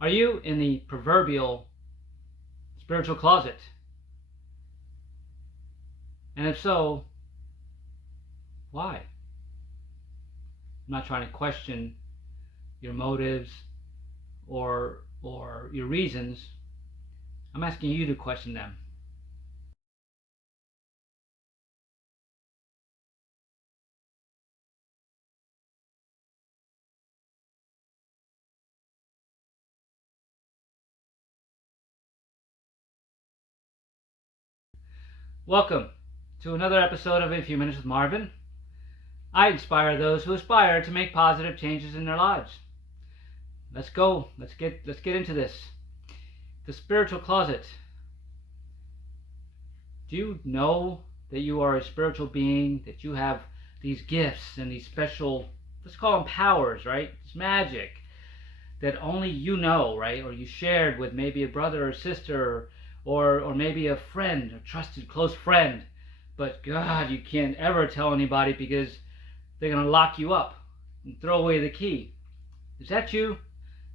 Are you in the proverbial spiritual closet? And if so, why? I'm not trying to question your motives or your reasons. I'm asking you to question them. Welcome to another episode of A Few Minutes with Marvin. I inspire those who aspire to make positive changes in their lives. Let's go. Let's get into this. The spiritual closet. Do you know that you are a spiritual being, that you have these gifts and these special, let's call them powers, right? It's magic that only you know, right? Or you shared with maybe a brother or sister or maybe a friend, a trusted close friend. But God, you can't ever tell anybody because they're going to lock you up and throw away the key. Is that you?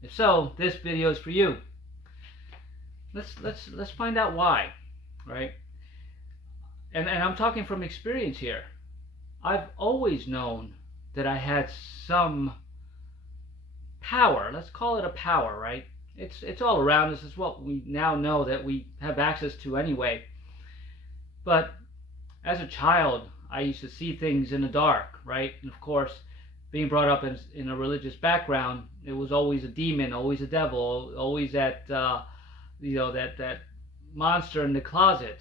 If so, this video is for you. Let's find out why, right? And I'm talking from experience here. I've always known that I had some power. Let's call it a power, right? It's all around us. It's what we now know that we have access to anyway. But as a child, I used to see things in the dark, right? And of course, being brought up in a religious background, it was always a demon, always a devil, always that monster in the closet.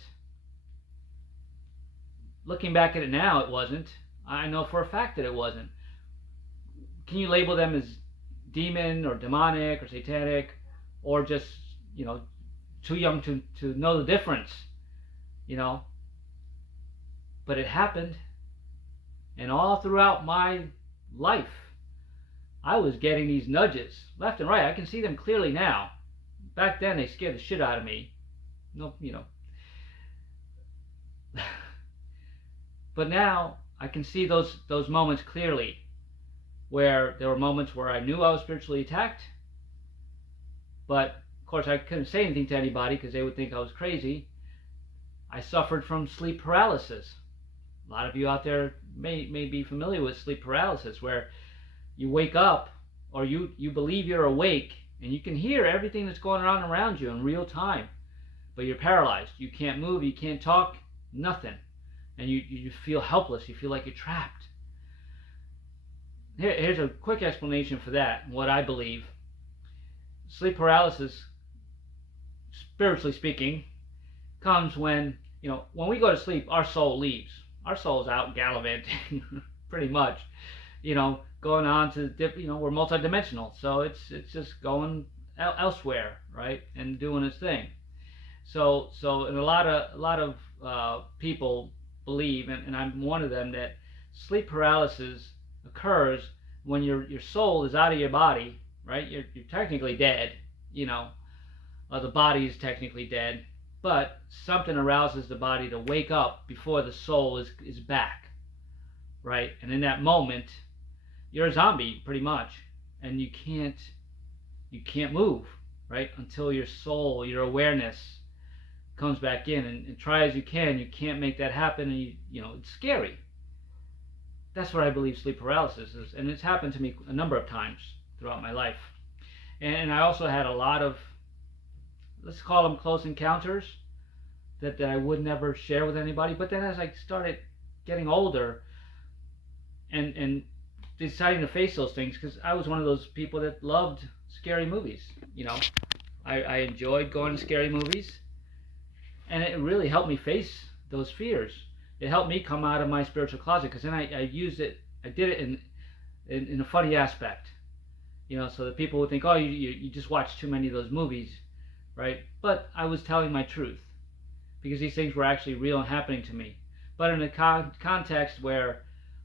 Looking back at it now, it wasn't. I know for a fact that it wasn't. Can you label them as demon or demonic or satanic, or just too young to know the difference? You know, but it happened, and all throughout my life, I was getting these nudges left and right. I can see them clearly now. Back then, they scared the shit out of me. No, But now I can see those moments clearly, where there were moments where I knew I was spiritually attacked, but of course I couldn't say anything to anybody because they would think I was crazy. I suffered from sleep paralysis. A lot of you out there may be familiar with sleep paralysis, where you wake up or you believe you're awake and you can hear everything that's going on around you in real time, but you're paralyzed. You can't move, you can't talk, nothing. And you feel helpless. You feel like you're trapped. Here's a quick explanation for that, what I believe. Sleep paralysis, spiritually speaking, comes when we go to sleep, our soul leaves. Our soul's out gallivanting, pretty much. Going on to we're multidimensional, so it's just going elsewhere, right, and doing its thing. So and a lot of people believe, and I'm one of them, that sleep paralysis occurs when your soul is out of your body, right? You're technically dead, the body is technically dead, but something arouses the body to wake up before the soul is back, right? And in that moment, you're a zombie pretty much, and you can't move, right, until your soul, your awareness comes back in, and try as you can't make that happen, and it's scary. That's what I believe sleep paralysis is, and it's happened to me a number of times throughout my life. And I also had a lot of, let's call them close encounters, that I would never share with anybody. But then as I started getting older and deciding to face those things, because I was one of those people that loved scary movies. I enjoyed going to scary movies, and it really helped me face those fears. It helped me come out of my spiritual closet, because then I used it. I did it in a funny aspect, so that people would think, oh, you just watched too many of those movies, right? But I was telling my truth, because these things were actually real and happening to me, but in a context where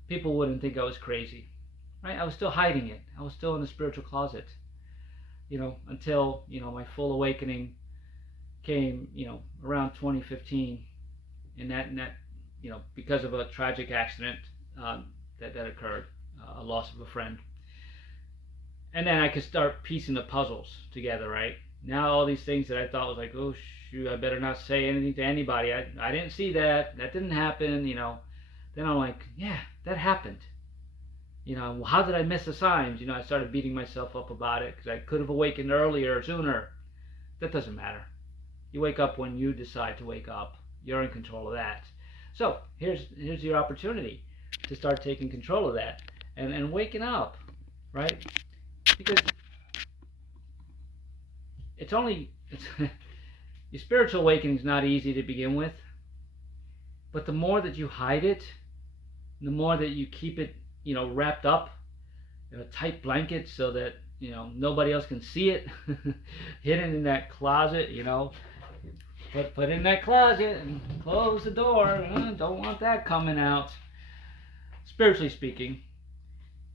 people wouldn't think I was crazy, right? I was still hiding it. I was still in the spiritual closet, until my full awakening came, around 2015, and that because of a tragic accident that occurred, a loss of a friend. And then I could start piecing the puzzles together, right? Now all these things that I thought was like, oh shoot, I better not say anything to anybody. I didn't see that. That didn't happen, you know. Then I'm like, yeah, that happened. You know, well, how did I miss the signs? You know, I started beating myself up about it because I could have awakened earlier, sooner. That doesn't matter. You wake up when you decide to wake up. You're in control of that. So here's your opportunity to start taking control of that and waking up, right? Because it's your spiritual awakening is not easy to begin with, but the more that you hide it, the more that you keep it, you know, wrapped up in a tight blanket so that, you know, nobody else can see it, hidden in that closet, you know, put in that closet and close the door. Don't want that coming out. Spiritually speaking,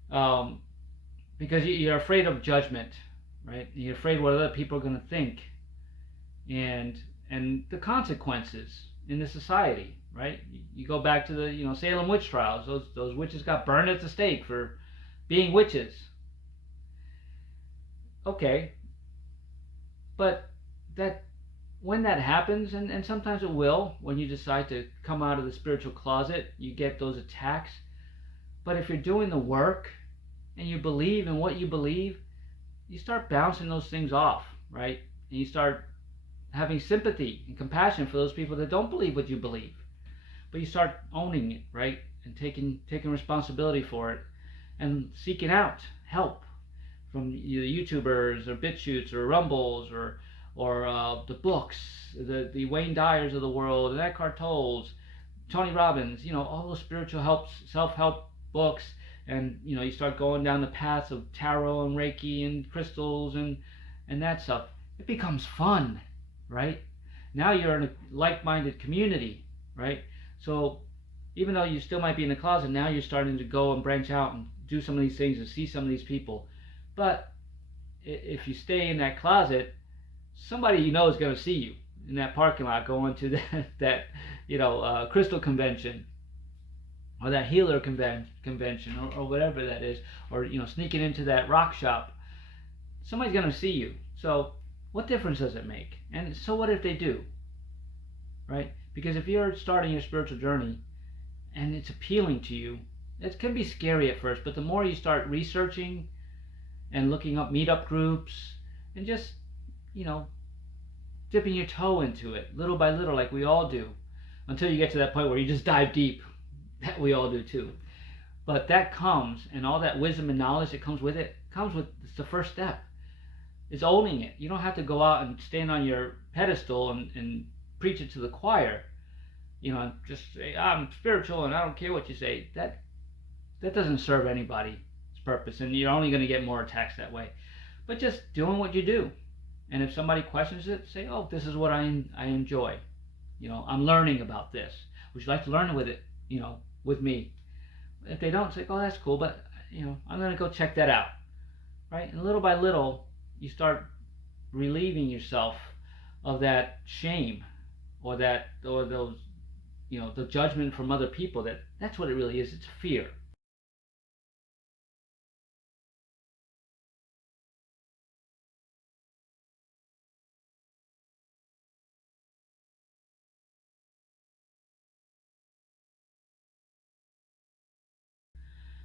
because you're afraid of judgment, right? You're afraid what other people are going to think, and the consequences in the society, right? You go back to the, you know, Salem witch trials. Those witches got burned at the stake for being witches. Okay, but that when that happens, and sometimes it will, when you decide to come out of the spiritual closet, you get those attacks. But if you're doing the work and you believe in what you believe, you start bouncing those things off, right? And you start having sympathy and compassion for those people that don't believe what you believe. But you start owning it, right? And taking responsibility for it and seeking out help from either YouTubers or BitChutes or Rumbles or the books, the Wayne Dyers of the world, and Eckhart Tolle's, Tony Robbins, you know, all those spiritual help, self-help books. And, you know, you start going down the paths of tarot and Reiki and crystals and that stuff. It becomes fun, right? Now you're in a like-minded community, right? So even though you still might be in the closet, now you're starting to go and branch out and do some of these things and see some of these people. But if you stay in that closet, somebody you know is going to see you in that parking lot going to that crystal convention or that healer convention or whatever that is, or, you know, sneaking into that rock shop. Somebody's going to see you. So what difference does it make? And so what if they do, right? Because if you're starting your spiritual journey and it's appealing to you, it can be scary at first, but the more you start researching and looking up meetup groups and just, you know, dipping your toe into it little by little, like we all do, until you get to that point where you just dive deep. That we all do too. But that comes, and all that wisdom and knowledge that comes with it, it's the first step. It's owning it. You don't have to go out and stand on your pedestal and preach it to the choir. You know, just say, I'm spiritual and I don't care what you say. That doesn't serve anybody's purpose, and you're only going to get more attacks that way. But just doing what you do. And if somebody questions it, say, oh, this is what I enjoy. You know, I'm learning about this. Would you like to learn with it, you know, with me? If they don't, say, oh, that's cool, but, you know, I'm going to go check that out. Right? And little by little, you start relieving yourself of that shame or those, you know, the judgment from other people. That's what it really is. It's fear.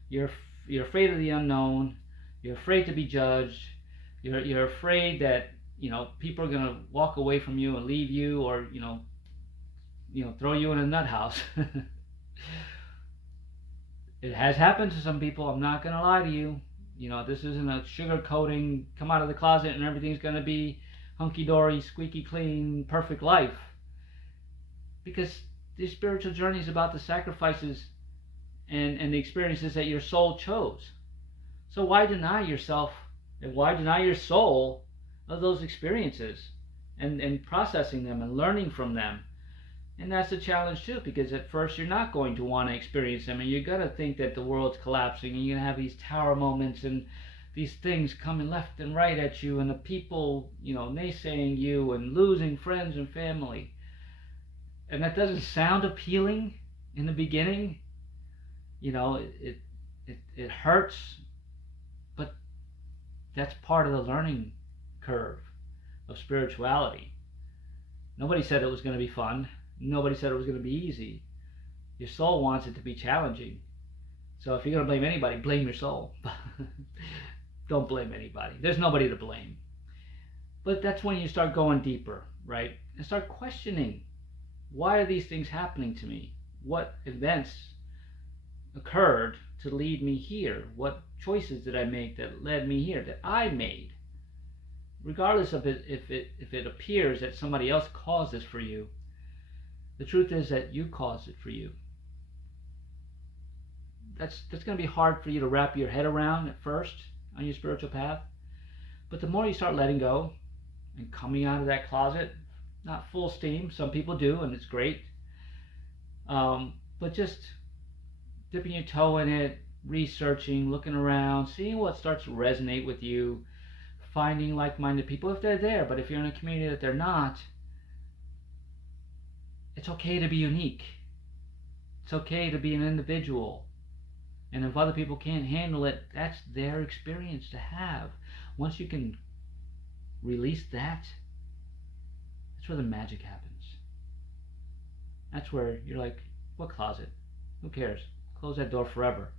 You're you're afraid of the unknown. You're afraid to be judged. You're afraid that, you know, people are gonna walk away from you and leave you, or, you know, throw you in a nut house. It has happened to some people. I'm not gonna lie to you. You know, this isn't a sugarcoating. Come out of the closet and everything's gonna be hunky dory, squeaky clean, perfect life. Because the spiritual journey is about the sacrifices and the experiences that your soul chose. So why deny yourself and why deny your soul of those experiences and processing them and learning from them? And that's a challenge too, because at first you're not going to want to experience them, and you're going to think that the world's collapsing, and you're going to have these tower moments and these things coming left and right at you, and the people, you know, naysaying you and losing friends and family. And that doesn't sound appealing in the beginning. You know, it hurts, but That's part of the learning curve of spirituality. Nobody said it was going to be fun. Nobody said it was going to be easy. Your soul wants it to be challenging. So if you're going to blame anybody, blame your soul. Don't blame anybody. There's nobody to blame. But that's when you start going deeper, right? And start questioning, why are these things happening to me? What events occurred to lead me here? What choices did I make that led me here, that I made? Regardless of if it appears that somebody else caused this for you, the truth is that you caused it for you. That's going to be hard for you to wrap your head around at first on your spiritual path. But the more you start letting go and coming out of that closet, not full steam, some people do, and it's great, but just dipping your toe in it, researching, looking around, seeing what starts to resonate with you, finding like-minded people if they're there. But if you're in a community that they're not, it's okay to be unique. It's okay to be an individual. And if other people can't handle it, that's their experience to have. Once you can release that, that's where the magic happens. That's where you're like, what closet? Who cares? Close that door forever.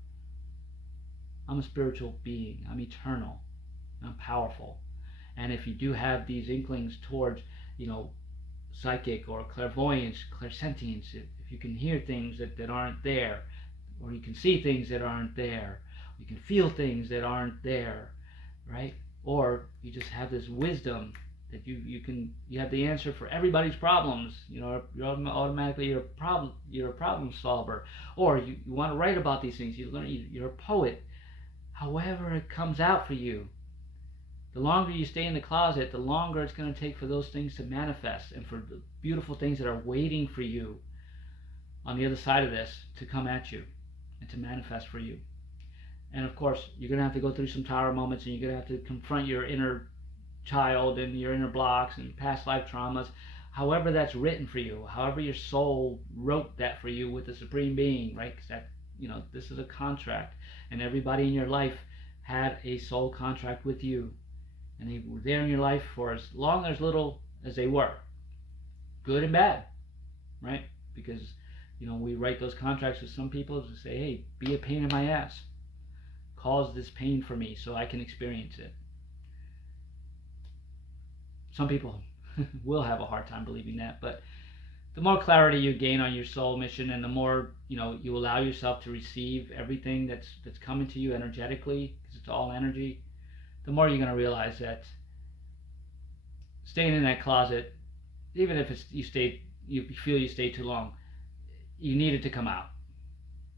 I'm a spiritual being. I'm eternal. I'm powerful. And if you do have these inklings towards, psychic or clairvoyance, clairsentience, if you can hear things that aren't there, or you can see things that aren't there, you can feel things that aren't there, right? Or you just have this wisdom that you have the answer for everybody's problems. You're automatically you're a problem solver, or you want to write about these things. You're a poet. However it comes out for you, the longer you stay in the closet, the longer it's going to take for those things to manifest, and for the beautiful things that are waiting for you on the other side of this to come at you and to manifest for you. And of course, you're going to have to go through some tower moments, and you're going to have to confront your inner child and your inner blocks and past life traumas, however that's written for you, however your soul wrote that for you with the Supreme Being, right? Because this is a contract, and everybody in your life had a soul contract with you, and they were there in your life for as long or as little as they were, good and bad, right? Because we write those contracts with some people to say, hey, be a pain in my ass, cause this pain for me so I can experience it. Some people will have a hard time believing that, but the more clarity you gain on your soul mission, and the more you allow yourself to receive everything that's coming to you energetically, because it's all energy, the more you're going to realize that staying in that closet, even if you feel you stayed too long, you need it to come out,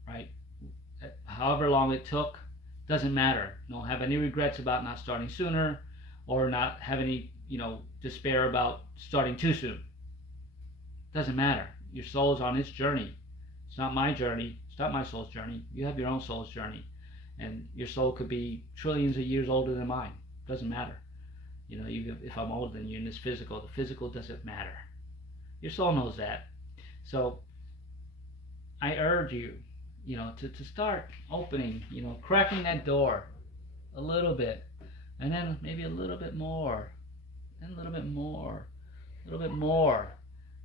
right? However long it took, doesn't matter. Don't have any regrets about not starting sooner, or not have any despair about starting too soon. Doesn't matter. Your soul is on its journey. It's not my journey. It's not my soul's journey. You have your own soul's journey, and your soul could be trillions of years older than mine. Doesn't matter. Even if I'm older than you in this physical, the physical doesn't matter. Your soul knows that. So I urge you, to start opening, cracking that door a little bit, and then maybe a little bit more, and a little bit more, a little bit more.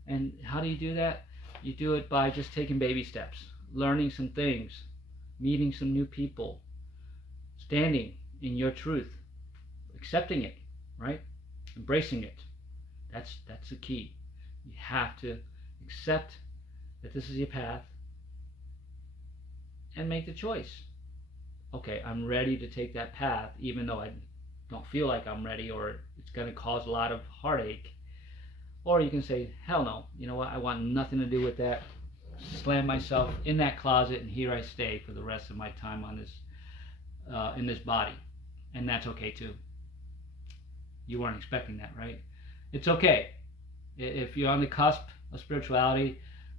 And how do you do that? You do it by just taking baby steps, learning some things, meeting some new people, standing in your truth, accepting it, right? Embracing it. That's the key. You have to accept that this is your path and make the choice. Okay, I'm ready to take that path, even though I don't feel like I'm ready, or it's going to cause a lot of heartache. Or you can say, hell no, you know what, I want nothing to do with that. Slam myself in that closet, and here I stay for the rest of my time on this, in this body. And that's okay too. You weren't expecting that, right? It's okay. If you're on the cusp of spirituality,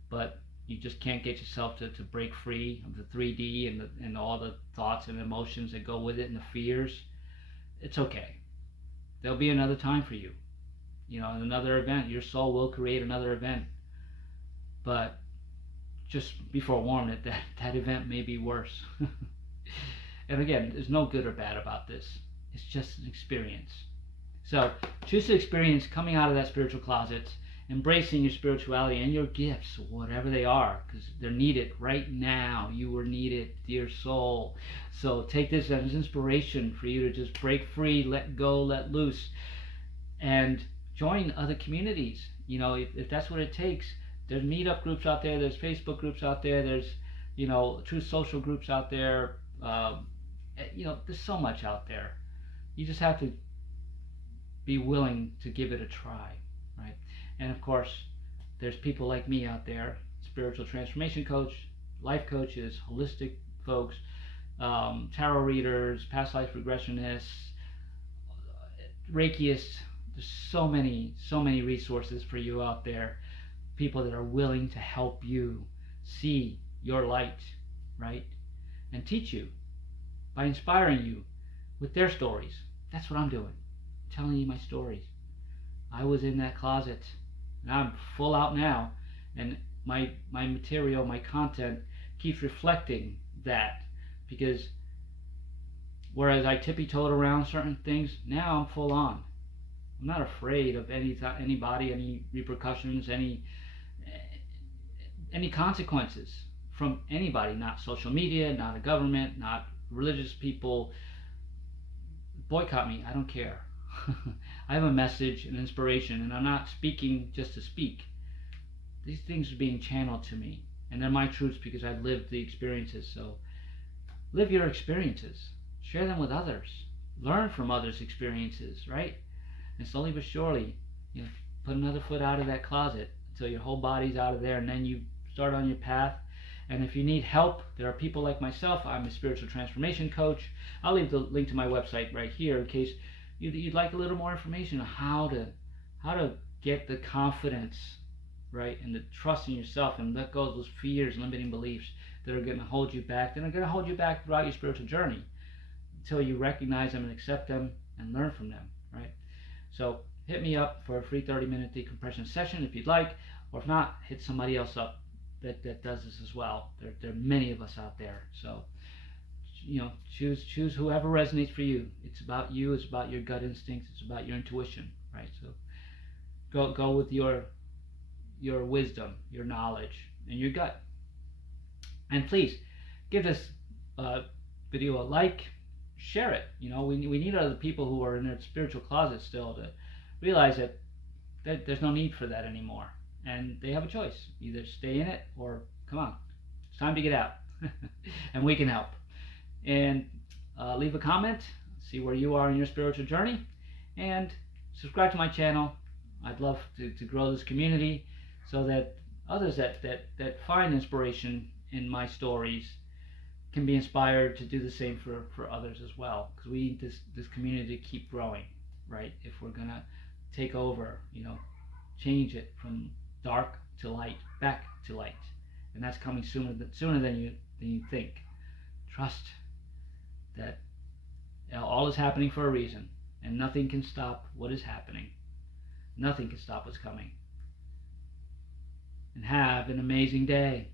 but you just can't get yourself to break free of the 3D and all the thoughts and emotions that go with it, and the fears, it's okay. There'll be another time for you. Another event. Your soul will create another event. But just be forewarned that event may be worse. And again, there's no good or bad about this. It's just an experience. So choose to experience coming out of that spiritual closet, embracing your spirituality and your gifts, whatever they are, because they're needed right now. You were needed, dear soul. So take this as inspiration for you to just break free, let go, let loose, and join other communities. If that's what it takes. There's meetup groups out there. There's Facebook groups out there. There's true social groups out there. There's so much out there. You just have to be willing to give it a try, right? And of course, there's people like me out there, spiritual transformation coach, life coaches, holistic folks, tarot readers, past life regressionists, Reikiists. There's so many resources for you out there. People that are willing to help you see your light, right? And teach you by inspiring you with their stories. That's what I'm doing. I'm telling you my stories. I was in that closet, and I'm full out now, and my material, my content keeps reflecting that, because whereas I tippy-toed around certain things, now I'm full on. I'm not afraid of anybody, any repercussions, any consequences from anybody. Not social media, not a government, not religious people. Boycott me, I don't care. I have a message, an inspiration, and I'm not speaking just to speak. These things are being channeled to me, and they're my truths because I've lived the experiences. So live your experiences, share them with others, learn from others' experiences, right? And slowly but surely, put another foot out of that closet until your whole body's out of there, and then you start on your path. And if you need help, there are people like myself. I'm a spiritual transformation coach. I'll leave the link to my website right here in case you'd like a little more information on how to get the confidence, right, and the trust in yourself, and let go of those fears, limiting beliefs that are going to hold you back. They're going to hold you back throughout your spiritual journey until you recognize them and accept them and learn from them, right? So hit me up for a free 30-minute decompression session if you'd like, or if not, hit somebody else up that does this as well. There are many of us out there. So choose whoever resonates for you. It's about you. It's about your gut instincts. It's about your intuition, right? So go with your wisdom, your knowledge, and your gut. And please give this video a like, share it. We need other people who are in their spiritual closet still to realize that there's no need for that anymore, and they have a choice: either stay in it or come on, it's time to get out. And we can help. And leave a comment, see where you are in your spiritual journey, and subscribe to my channel. I'd love to grow this community so that others that find inspiration in my stories can be inspired to do the same for others as well, because we need this community to keep growing, right? If we're gonna take over, change it from dark to light, back to light, and that's coming sooner than you think. Trust that all is happening for a reason, and nothing can stop what is happening. Nothing can stop what's coming. And have an amazing day.